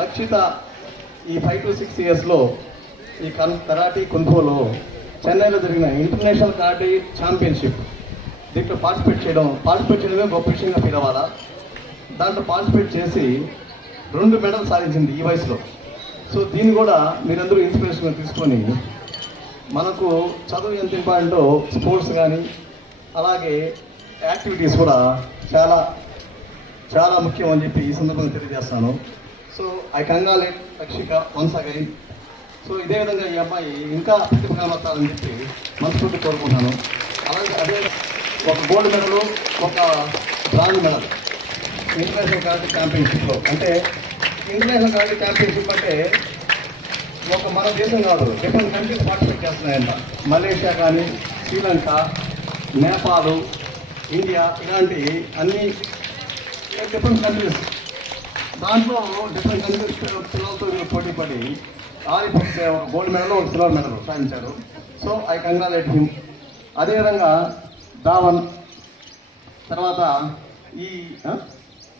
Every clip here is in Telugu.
లక్షిత ఈ 5 to 6 ఇయర్స్లో ఈ కరాటీ కుంఫోలో చెన్నైలో జరిగిన ఇంటర్నేషనల్ కరాటీ ఛాంపియన్షిప్ దీంట్లో పార్టిసిపేట్ చేయడమే గొప్ప విషయంగా ఫీల్ అవ్వాలా. దాంట్లో పార్టిసిపేట్ చేసి 2 మెడల్ సాధించింది ఈ వయసులో. సో దీన్ని కూడా మీరందరూ ఇన్స్పిరేషన్గా తీసుకొని మనకు చదువు ఎంత ఇంపార్టెంటో స్పోర్ట్స్ కానీ అలాగే యాక్టివిటీస్ కూడా చాలా చాలా ముఖ్యం అని చెప్పి ఈ సందర్భంగా తెలియజేస్తాను. So I congratulate Rakshika once again. So ఇదే విధంగా ఈ అమ్మాయి ఇంకా ప్రతిభ కనబడతారని చెప్పి మనస్ఫూర్తి కోరుకుంటున్నాను. అలాగే అదే ఒక గోల్డ్ మెడల్, ఒక బ్రాంజ్ మెడల్ ఇంటర్నేషనల్ కరాటే ఛాంపియన్షిప్లో. అంటే ఇంటర్నేషనల్ కరాటే ఛాంపియన్షిప్ అంటే ఒక మన దేశం కాదు, డిఫరెంట్ కంట్రీస్ పార్టిసిపేట్ చేస్తున్నాయంట. మలేషియా కానీ, శ్రీలంక, నేపాల్, ఇండియా ఇలాంటి అన్ని డిఫరెంట్ కంట్రీస్, దాంట్లో డిఫరెంట్ కంట్రీస్ పిల్లలతో పోటీ పడి ఆరిపోతే ఒక గోల్డ్ మెడల్, ఒక సిల్వర్ మెడల్ సాధించారు. So I congratulate him. అదేవిధంగా ధావన్, తర్వాత ఈ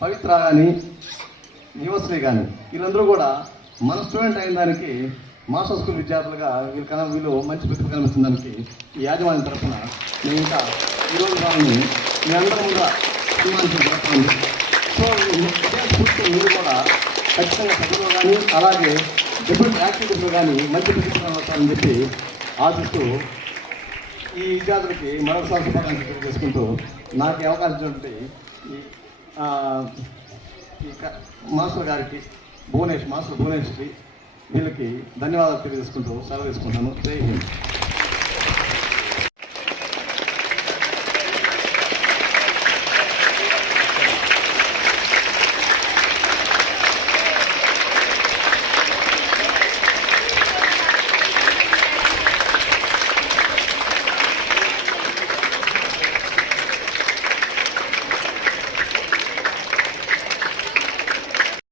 పవిత్ర కానీ, యువశ్రీ కానీ వీళ్ళందరూ కూడా మన స్టూడెంట్ అయిన దానికి మాస్టర్ స్కూల్ విద్యార్థులుగా వీళ్ళు మంచి ప్రతిభ కనిపించిన దానికి ఈ యాజమాన్యం తరఫున నేను ఇంకా ఈరోజు వాళ్ళని మీ అందరం కూడా సన్మానించబడుతుంది. సో ఇదే స్ఫూర్తి మీరు కూడా ఖచ్చితంగా చదువులో కానీ అలాగే డిఫరెంట్ యాక్టివిటీస్లో కానీ మంచి ప్రతిభ కనబడతారని చెప్పి ఆశిస్తూ ఈ విద్యార్థులకి మరొకసారి శుభాకాంక్షలు తెలియజేసుకుంటూ నాకు ఈ అవకాశం ఇచ్చినటువంటి ఈ మాస్టర్ గారికి మాస్టర్ భువనేష్కి వీళ్ళకి ధన్యవాదాలు తెలియజేసుకుంటూ సెలవు తీసుకుంటాను. జై హింద్.